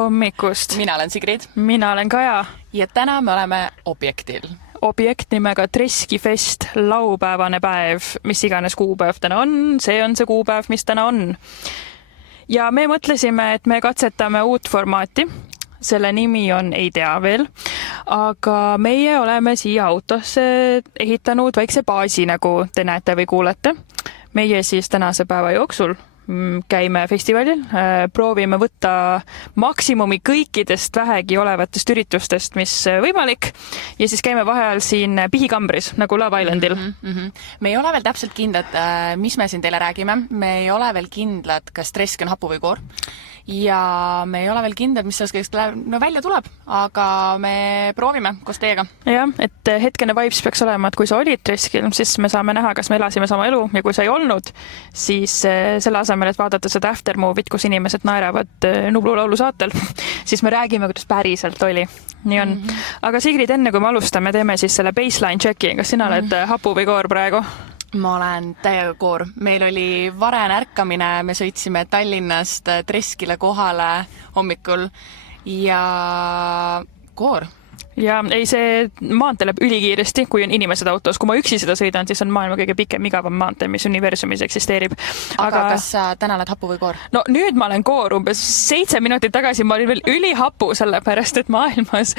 hommikust! Mina olen Sigrid. Mina olen Kaja. Ja täna me oleme objektil. Objekt nimega Treskifest, laupäevane päev, mis iganes kuupäev täna on, see kuupäev, mis täna on. Ja me mõtlesime, et me katsetame uut formaati. Selle nimi on, ei tea veel, aga meie oleme siia autosse ehitanud väikse baasi, nagu te näete või kuulete. Meie siis tänase päeva jooksul käime festivalil, proovime võtta maksimumi kõikidest vähegi olevatest üritustest, mis võimalik, ja siis käime vahel siin pihikambris, nagu Love Islandil. Me ei ole veel täpselt kindlad, mis me siin teile räägime. Me ei ole veel kindlad, kas tresk on hapu või koor. Ja me ei ole veel kindlad, mis sellest kõigest välja tuleb, aga me proovime koos teiega. Jah, et hetkene vibes peaks olema, et kui sa olid treskil, siis me saame näha, kas me elasime sama elu, ja kui sa ei olnud, siis selle asemel, et vaadata seda aftermovit, kus inimesed naeravad Nublu laulu saatel, siis me räägime, kuidas päriselt oli. Nii on. Aga Sigrid, enne kui me alustame, teeme siis selle baseline checki. Kas sina oled hapu või koor praegu? Ma olen täiega koor. Meil oli varene ärkamine, me sõitsime Tallinnast treskile kohale hommikul ja koor. Ja ei, see maantee läheb ülikiiresti, kui on inimesed autos. Kui ma üksi seda sõidan, siis on maailma kõige pikem igavam maantee, mis universumis eksisteerib. Aga kas sa täna oled hapu või koor? No nüüd ma olen koor. Umbes 7 minutit tagasi ma olin veel ülihapu, sellepärast et maailmas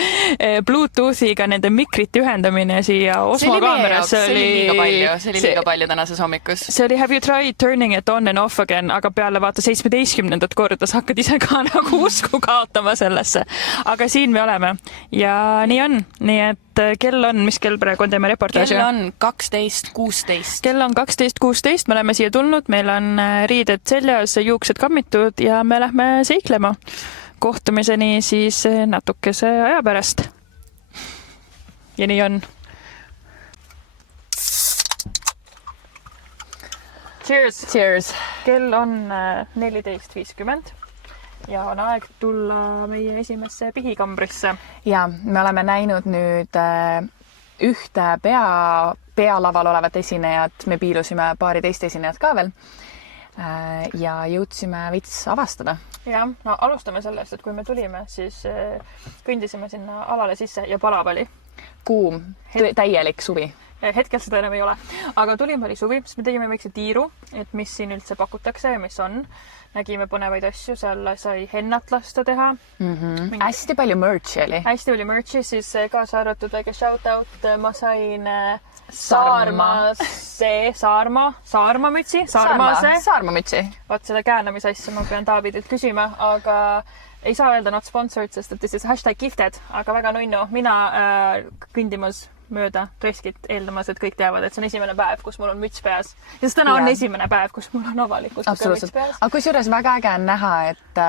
Bluetoothiga nende mikrite ühendamine siia Osmo kaamerasse oli liiga palju tänases hommikus. See oli have you tried turning it on and off again, aga peale vaata 17. korda sa hakkad ise ka nagu usku kaotama sellesse. Aga siin me oleme ja nii on. Nii et kell on, mis kell praegu on, teeme reportaaži? Kell on 12.16. Kell on 12.16, me oleme siia tulnud, meil on riided seljas, juuksed kammitud ja me lähme seiklema. Kohtumiseni siis natukese aja pärast. Ja nii on. Cheers! Cheers! Kell on 14.50. Ja on aeg tulla meie esimesse pihikambrisse. Ja me oleme näinud nüüd ühte pealaval olevat esinejat. Me piilusime paari teist esinejat ka veel ja jõudsime veits avastada. Ja, no alustame sellest, et kui me tulime, siis kõndisime sinna alale sisse ja palav oli. Kuum, täielik suvi. Hetkel seda enam ei ole. Aga tulime oli suvi, siis me tegime väikse tiiru, et mis siin üldse pakutakse ja mis on. Nägime põnevaid asju, seal sai hennat lasta teha. Hästi palju merchi oli. Hästi palju merchi, siis kaasa arvatud väike shout-out. Ma sain Saarma-mütsi. Vaat seda käänamisasja ma pean Taavidilt küsima, aga ei saa öelda not sponsored, sest et this is #gifted, aga väga nunnu. Mina kõndimas mööda treskit eeldamas, et kõik teavad, et see on esimene päev, kus mul on müts peas. Ja siis täna on esimene päev, kus mul on avalikult müts peas. Aga kusjuures väga äge on näha, et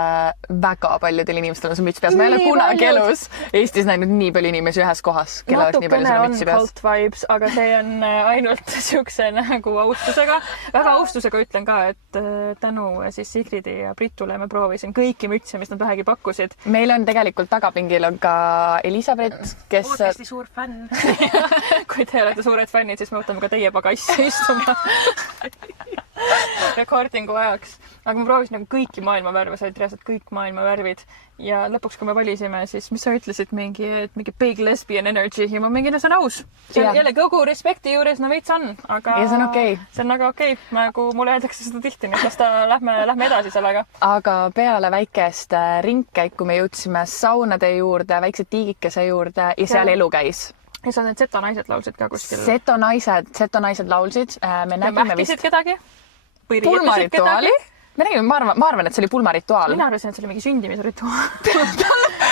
väga paljudel inimestel on see müts peas. Ma ei ole kunagi elus Eestis näinud nii palju inimesi ühes kohas, kelle oleks nii palju selle mütsi peas. Natukene on cult vibes, aga see on ainult siukse nagu austusega. Väga austusega ütlen ka, et tänu siis Sigridi ja Britule me proovisin kõiki mütse, mis nad vähegi pakkusid. Meil on tegelikult tagapingil on ka Elisabeth, kes... Podcasti suur fänn. Kui te olete suured fännid, siis me võtame ka teie pagassi istuma recordingu ajaks. Aga ma proovisin nagu kõiki maailma värve, said reaalselt kõik maailma värvid. Ja lõpuks, kui me valisime, siis mis sa ütlesid, mingi big lesbian energy ja ma mingi, no see on aus. See on jälle kogu respekti juures, no veits on. Aga ja see on okei. See on väga okei. Nagu mulle öeldakse seda tihti, nii et lähme edasi sellega. Aga peale väikest ringkäiku me jõudsime saunade juurde, väikse tiigikese juurde ja seal elu käis. Ja seal need seto naised laulsid ka kuskil. Seto naised laulsid. Me nägime vist... kedagi? Pulmarituaali? Me nägime, ma arvan, et see oli pulmarituaal. Mina arvasin, et see oli mingi sündimise rituaal.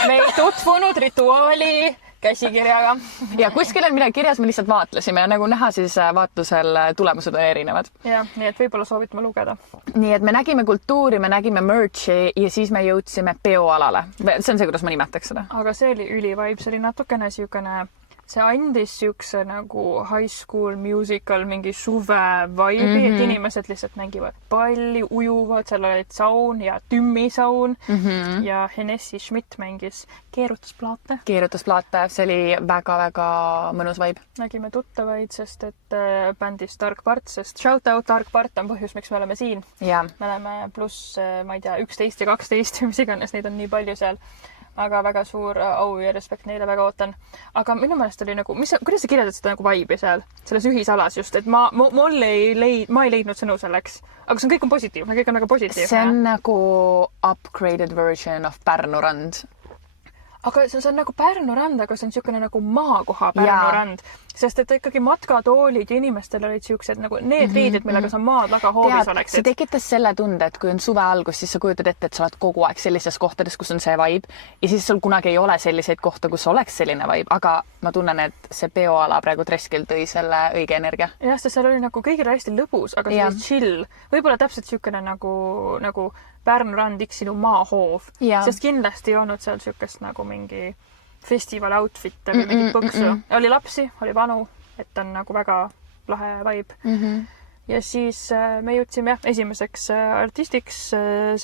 Me ei tutvunud rituaali käsikirjaga. Ja kuskil on midagi kirjas, me lihtsalt vaatlesime ja nagu näha, siis vaatlusel tulemused on erinevad. Ja, nii et võib-olla soovitame lugeda. Nii et me nägime kultuuri, me nägime merchi ja siis me jõudsime peoalale. See on see, kuidas ma nimetaks seda. Aga see oli ülivaib, see oli natukene siukene see andis siukse nagu High School Musical mingi suve vibe'i, et inimesed lihtsalt mängivad palli, ujuvad, seal olid saun ja tümmisaun ja Hennessy Schmidt mängis keerutusplaate. Keerutusplaate, see oli väga-väga mõnus vibe. Nägime tuttavaid, sest et bändis Dark Part, sest shout out Dark Part on põhjus, miks me oleme siin. Ja. Me oleme pluss, ma ei tea, 11 ja 12, mis iganes, neid on nii palju seal. Aga väga suur au ja respekt neile, väga ootan. Aga minu meelest oli nagu, kuidas sa kirjeldad seda nagu vibe'i seal, selles ühisalas just, et ma ei leidnud sõnu selleks. Aga see on kõik on positiivne, kõik on väga positiivne. See on nagu upgraded version of Pärnu rand. Aga see on nagu Pärnu rand, aga see on niisugune nagu maakoha Pärnu rand. Sest et ikkagi matkatoolid ja inimestel olid siuksed nagu need riided, millega sa maad väga hoovis oleksid. See tekitas selle tunde, et kui on suve algus, siis sa kujutad ette, et sa oled kogu aeg sellises kohtades, kus on see vibe. Ja siis sul kunagi ei ole selliseid kohta, kus oleks selline vibe. Aga ma tunnen, et see peoala praegu Treskil tõi selle õige energia. Jah, sest seal oli nagu kõigil hästi lõbus, aga see oli chill. Võib-olla täpselt siukene nagu Pärnu rand, sinu maahoov. Sest kindlasti ei olnud seal siukest nagu mingi festival outfit või mingit põksu. Oli lapsi, oli vanu, et on nagu väga lahe vibe. Ja siis me jõudsime esimeseks artistiks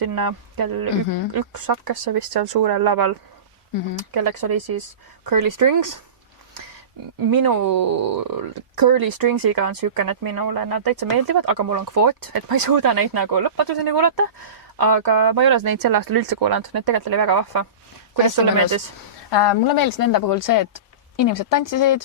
sinna kell üks hakkas vist seal suurel laval, kelleks oli siis Curly Strings. Minu Curly Stringsiga on siukene, et minule nad täitsa meeldivad, aga mul on kvoot, et ma ei suuda neid nagu lõpmatuseni kuulata. Aga ma ei ole neid sel aastal üldse kuulanud, need tegelikult oli väga vahva. Kuidas sulle meeldis? Mulle meeldis nende puhul see, et inimesed tantsisid,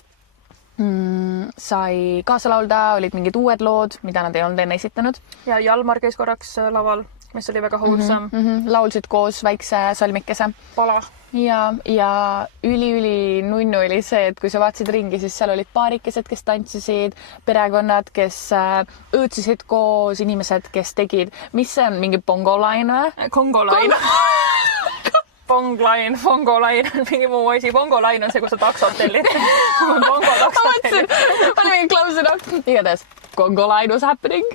sai kaasa laulda, olid mingid uued lood, mida nad ei olnud enne esitanud. Ja Jalmar käis korraks laval, mis oli väga wholesome. Laulsid koos väikse salmikese. Pala. Ja üli nunnu oli see, et kui sa vaatasid ringi, siis seal olid paarikesed, kes tantsisid, perekonnad, kes õõtsisid koos, inimesed, kes tegid, mis see on, mingi bongolain või? Kongolain. Bonglain, fongolain on mingi muu asi. Bongolain on see, kus sa taksot tellid. Ma olin klausina. Igatahes, Kongolain was happening.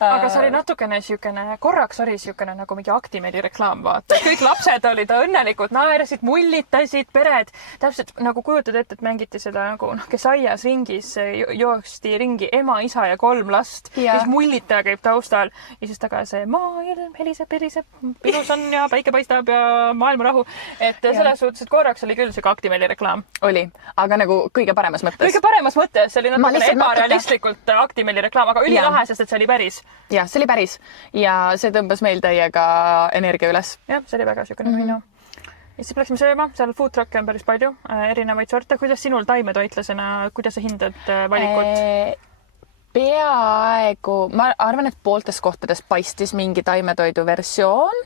Aga see oli natukene siukene, korraks oli siukene nagu mingi Actimeli reklaam, vaata. Kõik lapsed olid õnnelikud, naerasid, mullitasid, pered. Täpselt nagu kujutad ette, et mängiti seda nagu, kes aias ringis, joosti ringi ema, isa ja 3 last. Ja siis mullitaja käib taustal. Ja siis taga see maailm heliseb, ilus on ja päike paistab ja maailma rahu. Et selles suhtes, et korraks oli küll see Actimeli reklaam. Oli, aga nagu kõige paremas mõttes. Kõige paremas mõttes, see oli natukene ebarealistlikult Actimeli reklaam, aga ülilahe, sest et see oli päris. Ja, see oli päris. Ja see tõmbas meil täiega energia üles. Jah, see oli väga siukene minu. Ja siis läksime sööma, seal food truck'e on päris palju, erinevaid sorte. Kuidas sinul taimetoitlasena, kuidas sa hindad valikut? Peaaegu, ma arvan, et pooltes kohtades paistis mingi taimetoidu versioon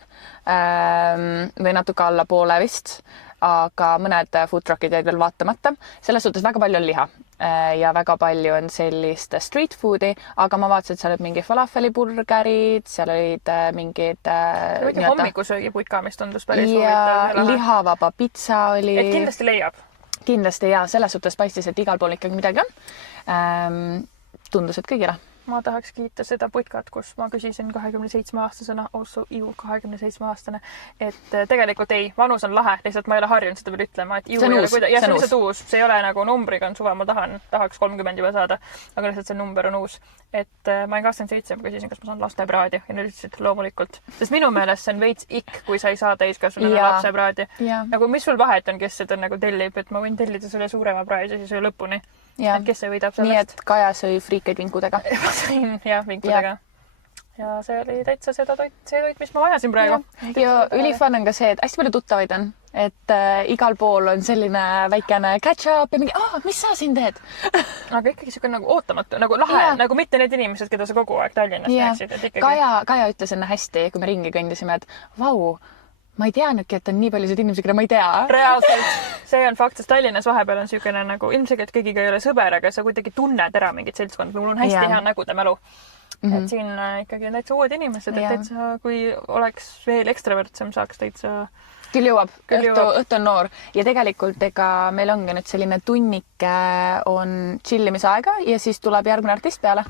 või natuke alla poole vist, aga mõned food truck'id jäid veel vaatamata. Selles suhtes väga palju on liha ja väga palju on sellist street foodi, aga ma vaatasin, et seal olid mingi falafeliburgerid, seal olid mingid hommikusöögi putka, mis tundus päris huvitav. Lihavaba pitsa oli. Et kindlasti leiab. Kindlasti ja selles suhtes paistis, et igal pool ikkagi midagi on. Tundus, et kõigile. Ma tahaks kiita seda putkat, kus ma küsisin 27-aastasena, 27-aastane, et tegelikult ei, vanus on lahe, lihtsalt ma ei ole harjunud seda veel ütlema, et see on uus. Ja see on lihtsalt uus, see ei ole nagu numbriga on suve, ma tahaks 30 juba saada, aga lihtsalt see number on uus. Et ma olen 27, ma küsisin, kas ma saan lastepraadi ja nüüd ütlesid loomulikult, sest minu meelest see on veits kui sa ei saa täiskasvanuna lapsepraadi. Nagu mis sul vahet on, kes seda nagu tellib, et ma võin tellida selle suurema praadi siis lõpuni. Ja. Et kes see võidab sellest. Nii, et Kaja sõi friikeid vinkudega. Jah, vinkudega. Ja see oli täitsa see toit, mis ma vajasin praegu. Ja ülifun on ka see, et hästi palju tuttavaid on. Et igal pool on selline väikene catch-up ja mingi, mis sa siin teed? Aga ikkagi siuke nagu ootamatu, nagu lahe, nagu mitte need inimesed, keda sa kogu aeg Tallinnas näeksid. Ikkagi... Kaja ütles enne hästi, kui me ringi kõndisime, et vau, ma ei teadnudki, et on nii paljusid inimesi, keda ma ei tea. Reaalselt. See on fakt, sest Tallinnas vahepeal on siukene nagu ilmselgelt kõigiga ei ole sõber, aga sa kuidagi tunned ära mingit seltskond. Mul on hästi hea nägude mälu. Et siin ikkagi on täitsa uued inimesed, et täitsa kui oleks veel ekstravertsem, saaks täitsa... Küll jõuab. Õhtu on noor. Ja tegelikult ega meil ongi nüüd selline tunnike on chillimisaega ja siis tuleb järgmine artist peale.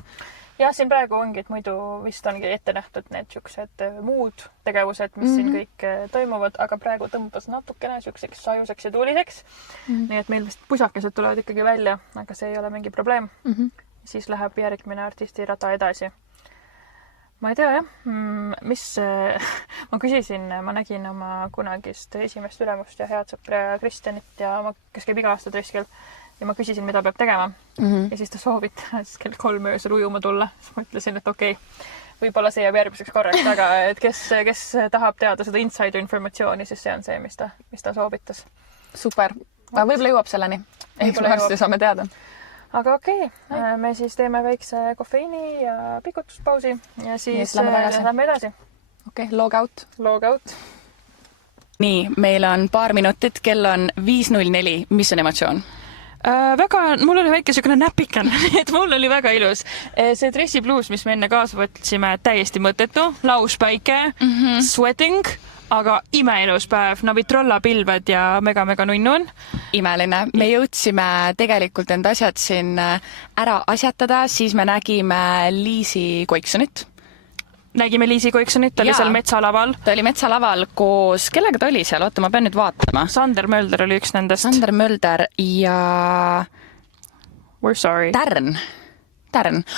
jah, siin praegu ongi, et muidu vist ongi ette nähtud need siuksed muud tegevused, mis siin kõik toimuvad, aga praegu tõmbas natukene siukseks ajuseks ja tuuliseks. Nii et meil vist pusakesed tulevad ikkagi välja, aga see ei ole mingi probleem. Siis läheb järgmine artisti rada edasi. Ma ei tea jah, ma küsisin, ma nägin oma kunagist esimest ülemust ja head sõpra Kristjanit ja kes käib iga aasta Treskil. Ja ma küsisin, mida peab tegema. Ja siis ta soovitas kell 3 öösel ujuma tulla. Siis ma ütlesin, et okei, võib-olla see jääb järgmiseks korraks, aga et kes tahab teada seda insider informatsiooni, siis see on see, mis ta soovitas. Super. Võib-olla jõuab selleni. Eks me varsti saame teada. Aga okei, me siis teeme väikse kofeiini ja pikutuspausi ja siis lähme edasi. Okei, log out. Log out. Nii, meil on paar minutit, kell on 5:04. Mis on emotsioon? Mul oli väike selline näpikan, et mul oli väga ilus. See Dressi blues, mis me enne kaasa võtsime, täiesti mõttetu, lauspäike, sweating, aga imeilus päev, Navitrolla pilved ja mega nunnu on. Imeline. Me jõudsime tegelikult enda asjad siin ära asjatada, siis me nägime Liisi Koiksonit. Nägime Liisi Koiksonit, ta oli seal Metsalaval. Ta oli Metsalaval koos, kellega ta oli seal? Oota, ma pean nüüd vaatama. Sander Mölder oli üks nendest. Sander Mölder ja... We're sorry. Tärn.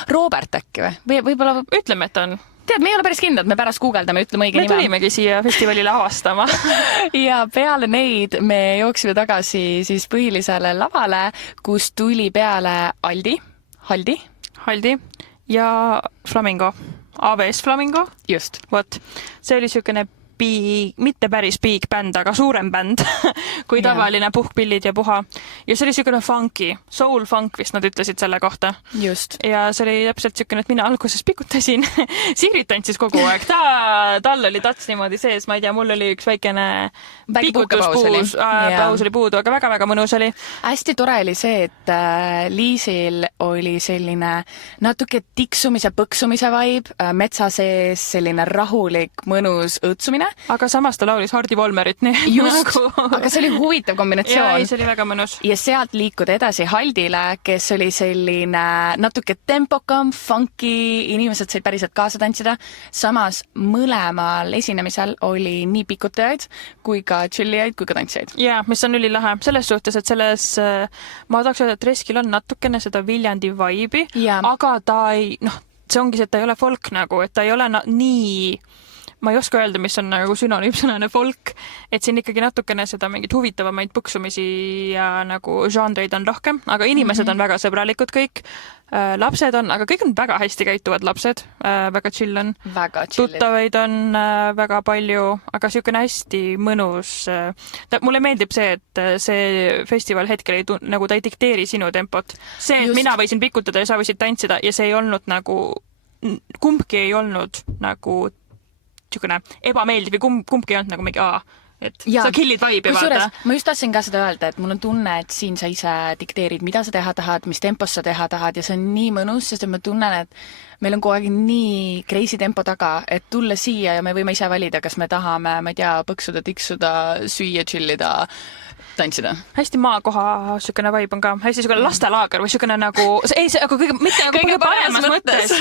Robert äkki või? Võib-olla... Ütleme, et on. Tead, me ei ole päris kindlad, me pärast guugeldame, ütleme õige nime. Me tulimegi siia festivalile avastama. Ja peale neid me jooksime tagasi siis põhilisele lavale, kus tuli peale Haldi ja Flamingo. AVS Flamingo. Just. Vot, see oli siukene mitte päris big bänd, aga suurem bänd kui tavaline puhkpillid ja puha. Ja see oli siukene funky, soul funk vist nad ütlesid selle kohta. Just. Ja see oli täpselt siukene, et mina alguses pikutasin. Sigrid tantsis kogu aeg. Tal oli tats niimoodi sees, ma ei tea, mul oli üks väikene pikutuspuus. Paus oli puudu, aga väga mõnus oli. Hästi tore oli see, et Liisil oli selline natuke tiksumise, põksumise vibe, metsa sees selline rahulik, mõnus õõtsumine. Aga samas ta laulis Hardi Volmerit. Just, aga see oli huvitav kombinatsioon. Ja, see oli väga mõnus. Ja sealt liikuda edasi Haldile, kes oli selline natuke tempokam, funky, inimesed said päriselt kaasa tantsida. Samas mõlemal esinemisel oli nii pikutajaid kui ka chillijaid kui ka tantsijaid. Ja, mis on ülilahe. Selles suhtes, et ma tahaks öelda, et Treskil on natukene seda Viljandi vibe'i, aga ta ei, see ongi see, et ta ei ole folk nagu, et ta ei ole nii... Ma ei oska öelda, mis on nagu sünonüümsõnane folk, et siin ikkagi natukene seda mingit huvitavamaid põksumisi ja nagu žanreid on rohkem, aga inimesed on väga sõbralikud kõik. Lapsed on, aga kõik on väga hästi käituvad lapsed, väga chill on. Tuttavaid on väga palju, aga siukene hästi mõnus. Mulle meeldib see, et see festival hetkel nagu ta ei dikteeri sinu tempot. See, et mina võisin pikutada ja sa võisid tantsida ja see ei olnud nagu, kumbki ei olnud nagu siukene ebameeldiv või kumbki ei olnud nagu mingi et sa killid vibe'i vaata. Ma just tahtsin ka seda öelda, et mul on tunne, et siin sa ise dikteerid, mida sa teha tahad, mis tempos sa teha tahad ja see on nii mõnus, sest ma tunnen, et meil on kogu aeg nii crazy tempo taga, et tulla siia ja me võime ise valida, kas me tahame, ma ei tea, põksuda, tiksuda, süüa, chillida, tantsida. Hästi maakoha siukene vibe on ka. Hästi siukene lastelaager või siukene nagu... aga mitte nagu kõige paremas mõttes.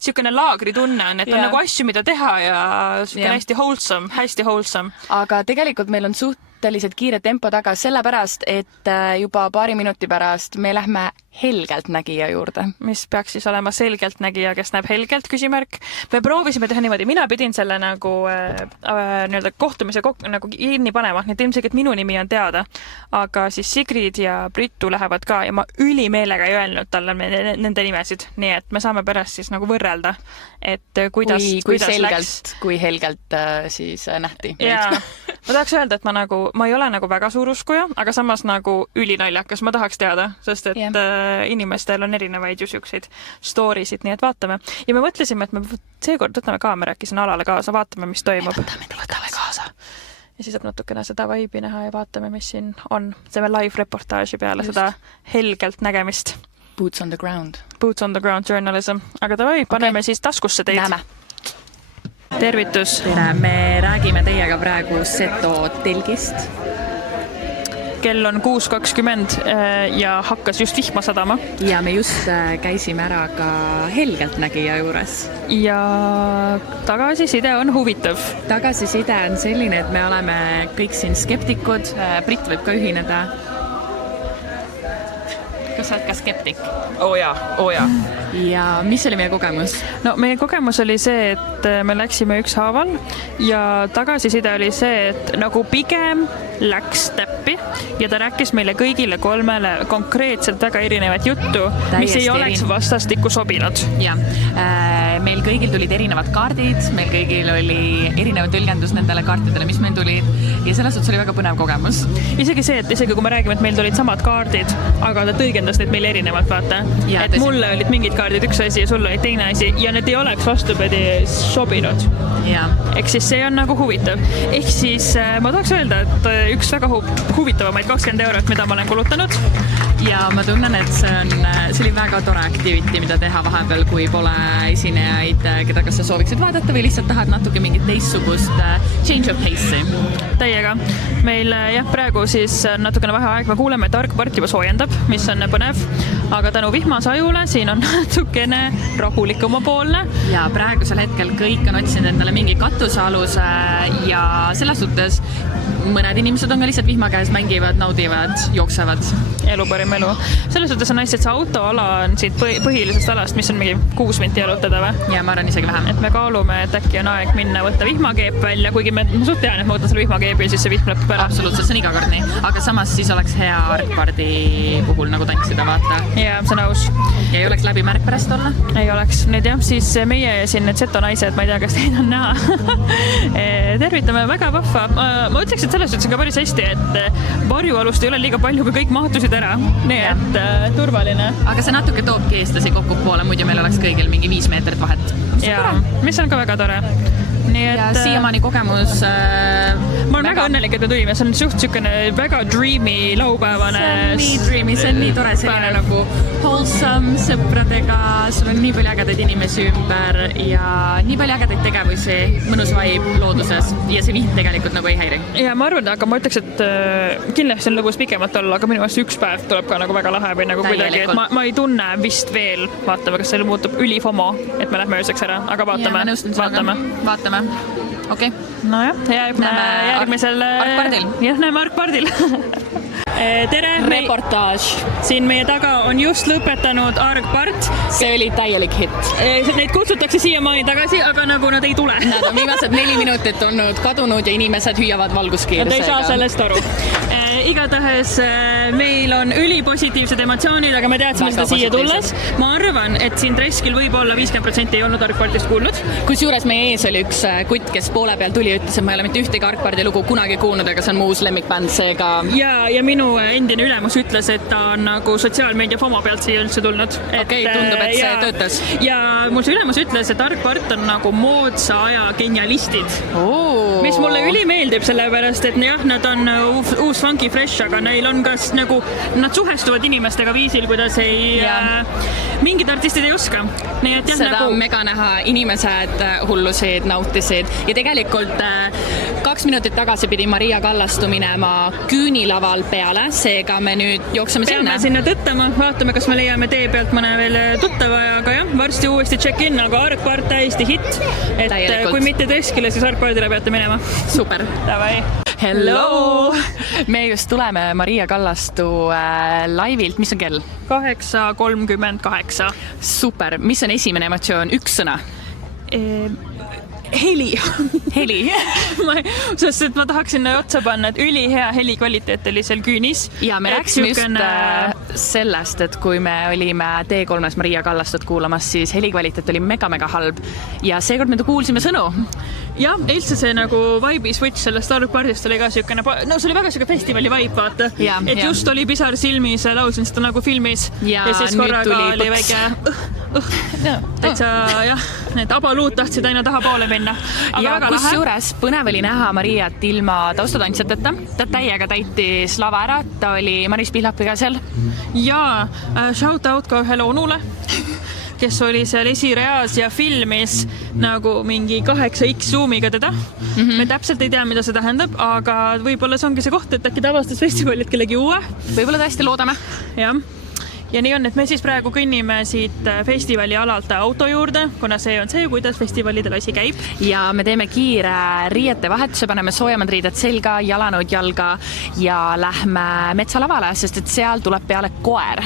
Siukene laagri tunne on, et on nagu asju, mida teha ja siukene hästi wholesome. Aga tegelikult meil on suhteliselt kiire tempo taga sellepärast, et juba paari minuti pärast me lähme helgelt nägija juurde. Mis peaks siis olema selgelt nägija, kes näeb helgelt, küsimärk. Me proovisime teha niimoodi, mina pidin selle nagu nii-öelda kohtumise nagu kinni panema, nii et ilmselgelt minu nimi on teada, aga siis Sigrid ja Britu lähevad ka ja ma ülimeelega ei öelnud talle nende nimesid, nii et me saame pärast siis nagu võrrelda, et kuidas läks. Kui helgelt siis nähti. Ma tahaks öelda, et ma ei ole nagu väga suur uskuja, aga samas nagu ülinaljakas, ma tahaks teada, sest et inimestel on erinevaid ju siukseid storisid, nii et vaatame. Ja me mõtlesime, et me seekord võtame kaamera äkki sinna alale kaasa, vaatame, mis toimub. Võtame kaasa. Ja siis saab natukene seda vibe'i näha ja vaatame, mis siin on. Teeme live-reportaaži peale seda helgelt nägemist. Boots on the ground. Boots on the ground journalism. Aga paneme siis taskusse teid. Näeme. Tervitus. Tere, me räägime teiega praegu Seto telgist. kell on 6:20 ja hakkas just vihma sadama. Ja me just käisime ära ka Helgeltnägija juures. Ja tagasiside on huvitav. Tagasiside on selline, et me oleme kõik siin skeptikud. Brit võib ka ühineda. Kas sa oled ka skeptik? Oo jaa. Ja mis oli meie kogemus? No meie kogemus oli see, et me läksime ükshaaval ja tagasiside oli see, et nagu pigem läks täppi ja ta rääkis meile kõigile 3 konkreetselt väga erinevat juttu, mis ei oleks vastastikku sobinud. Ja, meil kõigil tulid erinevad kaardid, meil kõigil oli erinev tõlgendus nendele kaartidele, mis meil tulid ja selles suhtes oli väga põnev kogemus. Isegi see, et isegi kui me räägime, et meil tulid samad kaardid, aga ta tõlgendas neid meil erinevalt, vaata. Ja, et mulle olid mingid kaardid üks asi ja sulle olid teine asi ja need ei oleks vastupidi sobinud. Ja. Ehk siis see on nagu huvitav. Ehk siis ma tahaks öelda, et üks väga huvitavamaid 20 €, mida ma olen kulutanud. Ja ma tunnen, et see oli väga tore activity, mida teha vahepeal, kui pole esinejaid, keda kas sa sooviksid vaadata või lihtsalt tahad natuke mingit teistsugust change of pace'i. Täiega. Meil praegu siis natukene vaheaeg, me kuuleme, et Arkpart juba soojendab, mis on põnev, aga tänu vihmasajule siin on natukene rahulikuma poolne. Ja praegusel hetkel kõik on otsinud endale mingi katusealuse ja selles suhtes mõned inimesed on ka lihtsalt vihma käes, mängivad, naudivad, jooksevad. Elu parim elu. Selles suhtes on hästi, et see autoala on siit põhilisest alast, mis on mingi 6 minti jalutada või? Ja ma arvan isegi vähem. Et me kaalume, et äkki on aeg minna võtta vihmakeep välja, kuigi ma suht tean, et ma võtan selle vihmakeebi, siis see vihm lõpeb ära. Absoluutselt, see on iga kord nii. Aga samas siis oleks hea Arkpardi puhul nagu tanksida, vaata. Ja, see on aus. Ja ei oleks läbi märk pärast olla? Ei oleks. Nüüd jah, siis meie siin need seto naised, ma ei tea, kas teid on näha. Tervitame väga vahva. Ma ütleks, et selles suhtes on ka päris hästi, et varjualust ei ole liiga palju, kui kõik mahtusid ära. Nii et turvaline. Aga see natuke toobki eestlasi kokku poole, muidu meil oleks kõigil mingi 5 meetrit vahet. Ja, mis on ka väga tore. Nii et, ja siiamaani kogemus ma olen väga õnnelik, et me tulime, see on suht sükene väga dreamy laupäevane. See on nii dreamy, see on nii tore, selline nagu wholesome sõpradega, sul on nii palju ägedaid inimesi ümber ja nii palju ägedaid tegevusi, mõnus vibe looduses ja see vihm tegelikult nagu ei häiri. Ja ma arvan, aga ma ütleks, et kindlasti on lõbus pikemalt olla, aga minu arust üks päev tuleb ka nagu väga lahe või nagu kuidagi, et ma ei tunne vist veel, vaatame, kas seal muutub ülifomo, et me lähme ööseks ära, aga vaatame. Okei. Nojah, järgmisel Arkpardil. Jah, näeme Arkpardil. Tere! Reportaaž. Siin meie taga on just lõpetanud Arkpart. See oli täielik hitt. Neid kutsutakse siiamaani tagasi, aga nagu nad ei tule. Nad on viimased 4 minutit olnud kadunud ja inimesed hüüavad valguskiirsega. Nad ei saa sellest aru. Igatahes meil on ülipositiivsed emotsioonid, aga me teadsime seda siia tulles. Ma arvan, et siin Treskil võib olla 50% ei olnud Arkpartist kuulnud. Kusjuures meie ees oli üks kutt, kes poole peal tuli ja ütles, et ma ei ole mitte ühtegi Arkpardi lugu kunagi kuulnud, aga see on mu uus lemmikbänd, seega... Ja minu endine ülemus ütles, et ta on nagu sotsiaalmeedia FOMO pealt siia üldse tulnud. Okei, tundub, et see töötas. Ja mul see ülemus ütles, et Arkpart on nagu moodsa aja genialistid. Mis mulle ülimeeldib, sellepärast, et jah, nad on uus funky fresh, aga neil on kas nagu, nad suhestuvad inimestega viisil, kuidas mingid artistid ei oska. Nii, et seda on mega näha, inimesed hullusid, nautisid ja tegelikult 2 minutit tagasi pidi Maria Kallastu minema Küünilaval peale, seega me nüüd jookseme sinna. Peame sinna tõttama, vaatame, kas me leiame tee pealt mõne veel tuttava, aga jah, varsti uuesti check-in, aga Arkpart täiesti hitt. Et täielikult. Kui mitte Treskile, siis Arkpardile peate minema. Super. Davai. Hello! Me just tuleme Maria Kallastu laivilt. Mis on kell? 8:38. Super. Mis on esimene emotsioon? Üks sõna? Heli. Heli. Sest et ma tahaksin otsa panna, et ülihea helikvaliteet oli seal Küünis. Ja me rääksime just sellest, et kui me olime T3-s Maria Kallastut kuulamas, siis helikvaliteet oli mega halb ja seekord me kuulsime sõnu. Jah, eilse see nagu vibe'i switch sellest Arkpardist oli ka siukene, no see oli väga siuke festivali vibe, vaata. Et just oli pisar silmis, laulsin seda nagu filmis ja siis korraga oli väike täitsa jah, need abaluud tahtsid aina taha poole minna. Ja kusjuures põnev oli näha Mariat ilma taustatantsijateta. Ta täiega täitis lava ära, ta oli Maris Pihlapiga seal. Ja shout out ka ühele onule. kes oli seal esireas ja filmis nagu mingi 8x zoomiga teda. Me täpselt ei tea, mida see tähendab, aga võib-olla see ongi see koht, et äkki ta avastas festivalit kellegi uue. Võib-olla tõesti loodame. Jah. Ja nii on, et me siis praegu kõnnime siit festivali alalt auto juurde, kuna see on see, kuidas festivalidel asi käib. Ja me teeme kiire riiete vahetuse, paneme soojamad riided selga, jalanõud jalga ja lähme metsalavale, sest et seal tuleb peale koer.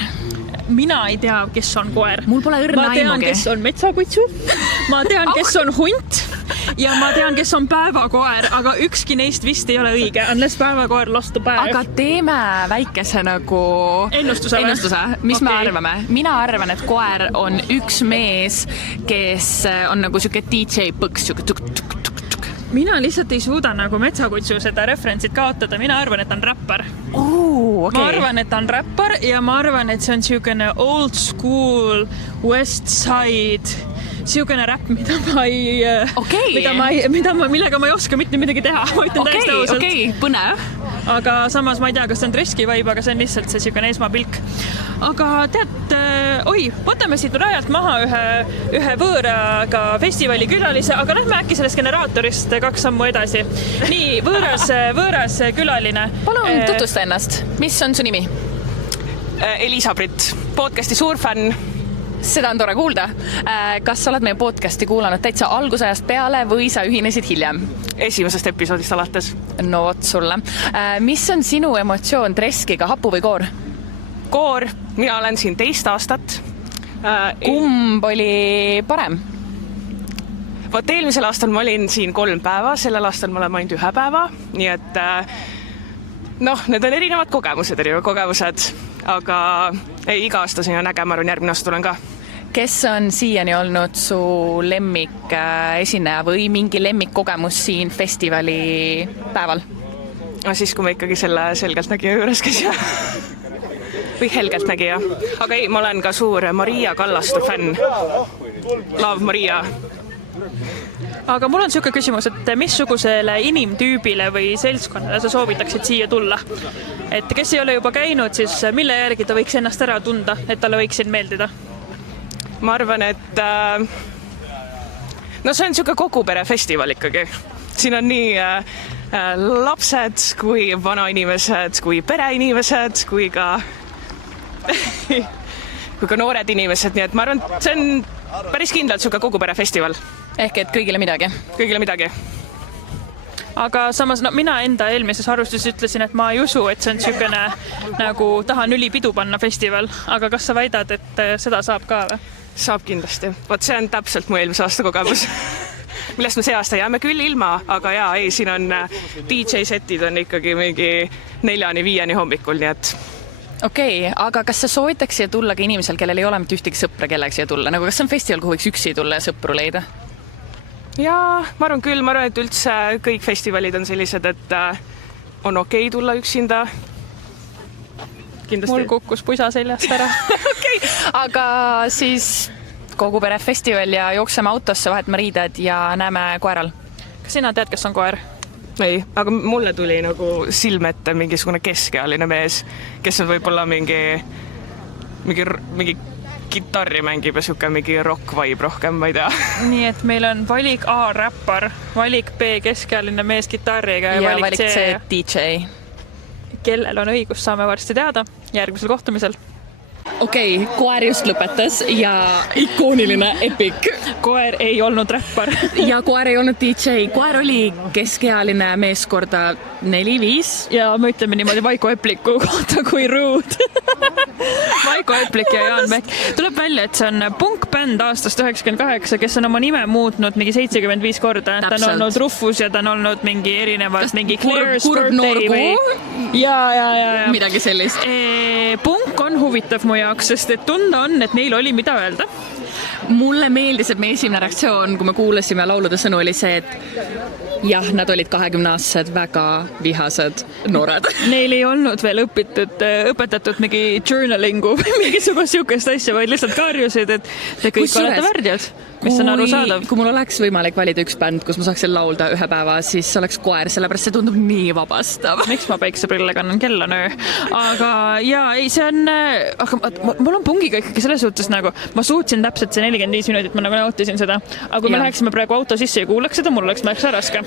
Mina ei tea, kes on koer. Mul pole õrna aimugi. Ma tean, kes on metsakutsu. Ma tean, kes on hunt. Ja ma tean, kes on päevakoer, aga ükski neist vist ei ole õige, unless päevakoer lastu päev. Aga teeme väikese nagu ennustuse. Mis me arvame? Mina arvan, et koer on üks mees, kes on nagu siuke DJ põks, Mina lihtsalt ei suuda nagu metsakutsu seda referentsit kaotada. Mina arvan, et ta on räppar. Okay. Ma arvan, et ta on räppar ja ma arvan, et see on siukene old school West Side siukene räpp, mida ma ei, millega ma ei oska mitte midagi teha. Ma ütlen täiesti ausalt. Põnev. Aga samas ma ei tea, kas see on Treski vibe, aga see on lihtsalt see siukene esmapilk. Aga tead, võtame siit rajalt maha ühe võõraga festivali külalise, aga lähme äkki sellest generaatorist 2 sammu edasi. Nii, võõras külaline. Palun tutvusta ennast. Mis on su nimi? Elisa-Britt, podcasti suur fänn. Seda on tore kuulda. Kas sa oled meie podcasti kuulanud täitsa algusajast peale või sa ühinesid hiljem? Esimesest episoodist alates. No vot sulle. Mis on sinu emotsioon Treskiga, hapu või koor? Koor, mina olen siin 2 aastat. Kumb oli parem? Vot eelmisel aastal ma olin siin 3 päeva, sellel aastal ma olen ainult 1 päeva, nii et need on erinevad kogemused, aga iga aasta siin on äge, ma arvan, järgmine aasta tulen ka. Kes on siiani olnud su lemmik esineja või mingi lemmikkogemus siin festivali päeval? Siis, kui ma ikkagi selle selgeltnägija juures käsin. Või helgeltnägija. Aga ei, ma olen ka suur Maria Kallastu fänn. Love Maria. Aga mul on siuke küsimus, et missugusele inimtüübile või seltskonnale sa soovitaksid siia tulla? Et kes ei ole juba käinud, siis mille järgi ta võiks ennast ära tunda, et talle võiksid meeldida? Ma arvan, et see on siuke kogupere festival ikkagi. Siin on nii lapsed kui vanainimesed, kui pereinimesed, kui ka noored inimesed, nii et ma arvan, see on päris kindlalt siuke kogupere festival. Ehk et kõigile midagi? Kõigile midagi. Aga samas mina enda eelmises arvustuses ütlesin, et ma ei usu, et see on siukene nagu tahan ülipidu panna festival, aga kas sa väidad, et seda saab ka või? Saab kindlasti. Vot see on täpselt mu eelmise aasta kogemus. Millest me see aasta jääme küll ilma, aga siin on DJ-setid on ikkagi mingi 4-5 hommikul, nii et... Okei, aga kas sa soovitaks siia tulla ka inimesel, kellel ei ole mitte ühtegi sõpra, kellega siia tulla? Nagu kas see on festival, kuhu võiks üksi tulla ja sõpru leida? Jaa, ma arvan küll. Ma arvan, et üldse kõik festivalid on sellised, et on okei tulla üksinda. Kindlasti. Mul kukkus pusa seljast ära. Okei, aga siis kogu pere festival ja jookseme autosse, vahetame riided ja näeme koeral. Kas sina tead, kes on koer? Ei, aga mulle tuli nagu silme ette mingisugune keskealine mees, kes on võib-olla mingi kitarri mängib ja siuke mingi rock vibe rohkem, ma ei tea. Nii et meil on valik A räppar, valik B keskealine mees kitarriga ja valik C DJ. Kellel on õigus, saame varsti teada järgmisel kohtumisel. Okei, koer just lõpetas ja ikooniline epic. Koer ei olnud räppar. Ja koer ei olnud DJ. Koer oli keskealine mees korda 4-5. Ja me ütleme niimoodi Vaiko Epliku kohta kui ruud. Vaiko Eplik ja Jaan Mäkk. Tuleb välja, et see on punkbänd aastast 98, kes on oma nime muutnud mingi 75 korda. Ta on olnud Rufus ja ta on olnud mingi erinevad, mingi Claire's Birthday või... Ja. Midagi sellist. Punk on huvitav mu jaoks, sest et tunda on, et neil oli mida öelda. Mulle meeldis, et meie esimene reaktsioon, kui me kuulasime laulude sõnu, oli see, et jah, nad olid 20-aastased väga vihased noored. Neil ei olnud veel õpetatud mingi journalingu või mingisugust sihukest asja, vaid lihtsalt karjusid, et te kõik olete värdjad, mis on arusaadav. Kui mul oleks võimalik valida üks bänd, kus ma saaksin laulda ühe päeva, siis oleks Koer, sellepärast see tundub nii vabastav. Miks ma päikseprille kannan, kell on öö. Aga jaa, ei, see on, mul on pungiga ikkagi selles suhtes nagu, ma suutsin täpselt see 45 minutit, ma nagu nautisin seda. Aga kui me läheksime praegu auto sisse ja kuulaks seda, mul oleks märksa raske.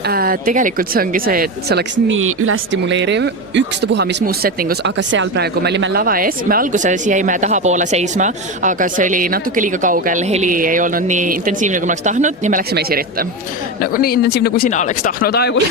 Tegelikult see ongi see, et see oleks nii ülestimuleeriv, ükstapuha mis muus settingus, aga seal praegu me olime lava ees, me alguses jäime tahapoole seisma, aga see oli natuke liiga kaugel, heli ei olnud nii intensiivne, kui ma oleks tahtnud ja me läksime esiritta. Nagu nii intensiivne, kui sina oleks tahtnud aegu.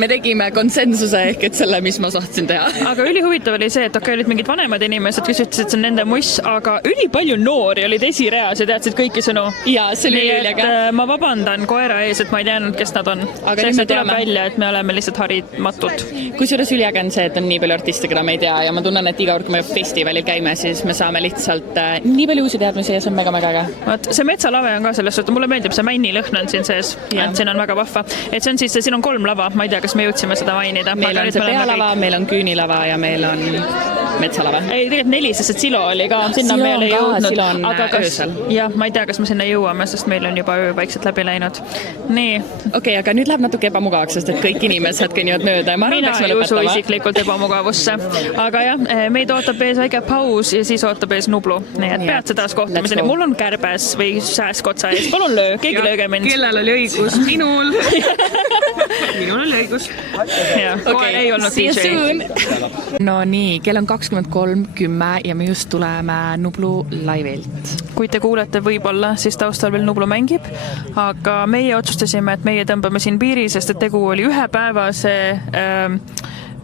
me tegime konsensuse ehk et selle, mis ma sahtsin teha. Aga ülihuvitav oli see, et olid mingid vanemad inimesed, kes ütlesid, et see on nende muss, aga ülipalju noori olid esireas ja teadsid kõiki sõnu. Ja, see oli üliga. Ma vabandan Koera ees, et ma ei teadnud, kes nad on. Aga see tuleb välja, et me oleme lihtsalt harimatud. Kusjuures üliäge on see, et on nii palju artiste, keda me ei tea ja ma tunnen, et iga kord, kui me festivalil käime, siis me saame lihtsalt nii palju uusi teadmisi ja see on mega äge. See metsalave on ka selles suhtes, mulle meeldib see männi lõhn on siin sees, et siin on väga vahva. Et see on siis, siin on 3 lava, ma ei tea, kas me jõudsime seda mainida. Meil on see pealava, meil on küünilava ja meil on metsalava. Ei, tegelikult 4, sest Silo oli ka, sinna me ei ole jõudnud. Silo on öösel. Jah, ma ei tea, kas me sinna jõuame, sest meil on juba öö vaikselt läbi läinud. Nii. Okei, aga nüüd läheb natuke ebamugavaks, sest et kõik inimesed kõnnivad mööda ja ma arvan, mina ei usu isiklikult ebamugavusse. Aga jah, meid ootab ees väike paus ja siis ootab ees Nublu. Nii et peatse taas kohtumiseni. Mul on kärbes või sääsk otsa ees. Palun löö, keegi lööge mind. Kellel oli õigus? Minul. Minul oli õigus. Koer ei olnud DJ. No nii, kell on 23:10 ja me just tuleme Nublu laivilt. Kui te kuulete võib-olla, siis taustal veel Nublu mängib, aga meie otsustasime, et meie tõmbame siin piiri, sest et tegu oli ühepäevase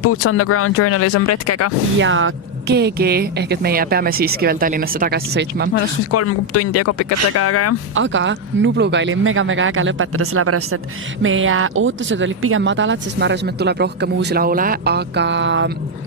Boots on the Ground journalism retkega. Ja keegi, ehk et meie peame siiski veel Tallinnasse tagasi sõitma. Ma oleks 3 tundi ja kopikatega, aga jah. Aga Nubluga oli mega äge lõpetada, sellepärast et meie ootused olid pigem madalad, sest me arvasime, et tuleb rohkem uusi laule, aga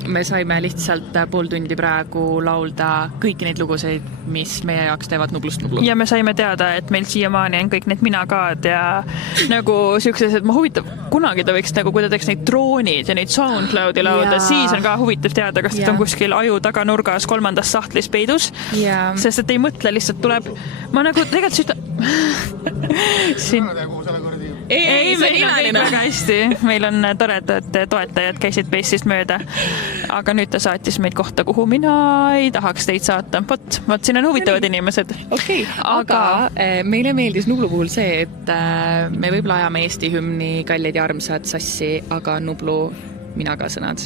me saime lihtsalt pool tundi praegu laulda kõiki neid lugusid, mis meie jaoks teevad Nublust Nublu. Ja me saime teada, et meil siiamaani on kõik need minakaad ja nagu siukses, et ma huvitav, kunagi ta võiks nagu, kui ta teeks neid droonid ja neid SoundCloudi lauda, siis on ka huvitav teada, kas ta on kuskil aju taganurgas 3. sahtlis peidus, sest et ei mõtle, lihtsalt tuleb, ma nagu tegelikult siin ei, meil on kõik väga hästi, meil on toredad toetajad, käisid Bassist mööda, aga nüüd ta saatis meid kohta, kuhu mina ei tahaks teid saata. Vot, siin on huvitavad inimesed. Okei, aga meile meeldis Nublu puhul see, et me võib-olla ajame Eesti hümni kallid ja armsad sassi, aga Nublu minaga sõnad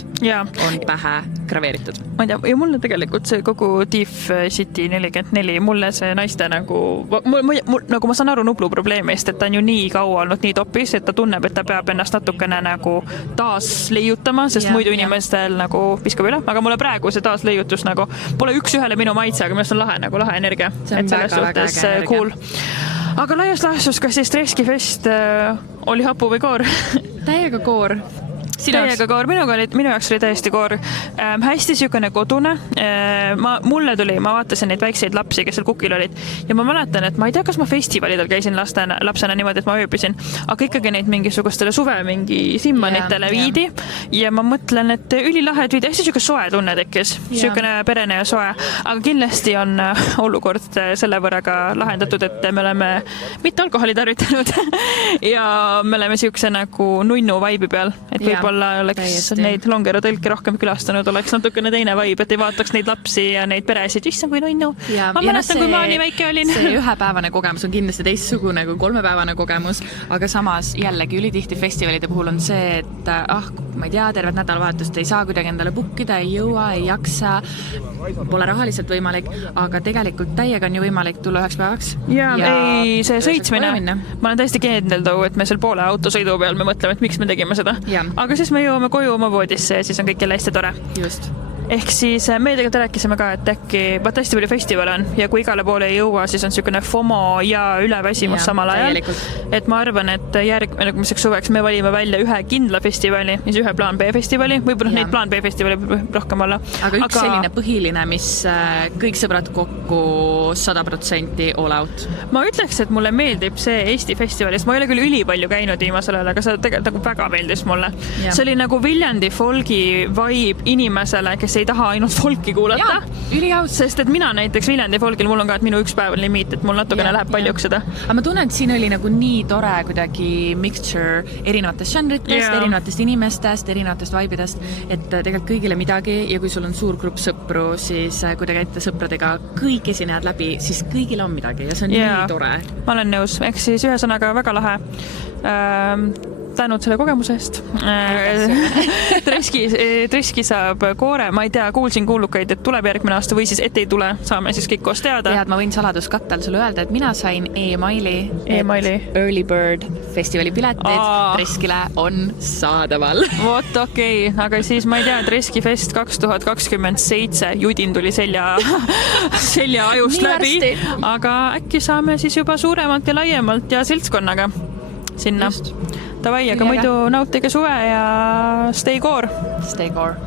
on pähe graveeritud. Ma ei tea, ja mulle tegelikult see kogu Div City 44, mulle see naiste nagu ma saan aru Nublu probleemist, et ta on ju nii kaua olnud nii topis, et ta tunneb, et ta peab ennast natukene nagu taas leiutama, sest muidu inimestel nagu viskab üle, aga mulle praegu see taasleiutus nagu pole üks-ühele minu maitse, aga minu on lahe energia. See on väga cool. Aga laias laastus, kas siis Treski fest oli hapu või koor? Täiega koor. Täiega koor, minu jaoks oli täiesti koor. Hästi siukene kodune. Ma vaatasin neid väikseid lapsi, kes seal kukil olid ja ma mäletan, et ma ei tea, kas ma festivalidel käisin lapsena niimoodi, et ma ööbisin, aga ikkagi neid mingisugustele suve mingi simmanitele viidi ja ma mõtlen, et ülilahe, et viidi hästi siuke soe tunne tekkis, siukene perene ja soe, aga kindlasti on olukord selle võrra ka lahendatud, et me oleme mitte alkoholi tarvitanud ja me oleme siukse nagu nunnu vaibi peal, et võib-olla oleks neid Longero tõlke rohkem külastanud, oleks natukene teine vaib, et ei vaataks neid lapsi ja neid peresid, issand kui nunnu. Ma mäletan, kui ma nii väike olin. See ühepäevane kogemus on kindlasti teistsugune kui 3-päevane kogemus, aga samas jällegi ülitihti festivalide puhul on see, et ma ei tea, tervet nädalavahetust ei saa kuidagi endale bookida, ei jõua, ei jaksa, pole rahaliselt võimalik, aga tegelikult täiega on ju võimalik tulla 1 päevaks. Ja ei, see sõitsmine, ma olen täiesti kindel et me seal poole autosõidu peal me mõtleme, et miks me tegime seda. Aga siis me jõuame koju oma voodisse ja siis on kõik jälle hästi tore. Just. ehk siis me tegelikult rääkisime ka, et äkki tõesti palju festivale on ja kui igale poole ei jõua, siis on niisugune FOMO ja üleväsimus samal ajal. Et ma arvan, et järgmiseks suveks me valime välja ühe kindla festivali, siis ühe Plaan B festivali, võib-olla neid Plaan B festivali rohkem olla. Aga üks selline põhiline, mis kõik sõbrad kokku 100% all out. Ma ütleks, et mulle meeldib see Eesti festivalis. Ma ei ole küll ülipalju käinud viimasel ajal, aga see tegelikult nagu väga meeldis mulle. See oli nagu Viljandi folgi vibe inimesele, kes ei taha ainult folki kuulata. Üliaus. Sest et mina näiteks Viljandi folgil, mul on ka, et minu üks päev on limiit, et mul natukene läheb paljuks seda. Aga ma tunnen, et siin oli nagu nii tore kuidagi mixture erinevatest žanritest, erinevatest inimestest, erinevatest vaibidest, et tegelikult kõigile midagi ja kui sul on suur grupp sõpru, siis kui te käite sõpradega kõik esinejad läbi, siis kõigil on midagi ja see on nii tore. Ma olen nõus, ehk siis ühesõnaga väga lahe. Tänud selle kogemuse eest. Treski saab koore, ma ei tea, kuulsin kuulukaid, et tuleb järgmine aasta või siis et ei tule, saame siis kõik koos teada. Tead, ma võin saladuskattel sulle öelda, et mina sain e-maili. Early Bird festivali piletid Treskile on saadaval. Vot okei, aga siis ma ei tea, Treski Fest 2027 judin tuli selja ajust läbi, aga äkki saame siis juba suuremalt ja laiemalt ja seltskonnaga sinna. Davai, aga muidu nautige suve ja stay core. Stay core.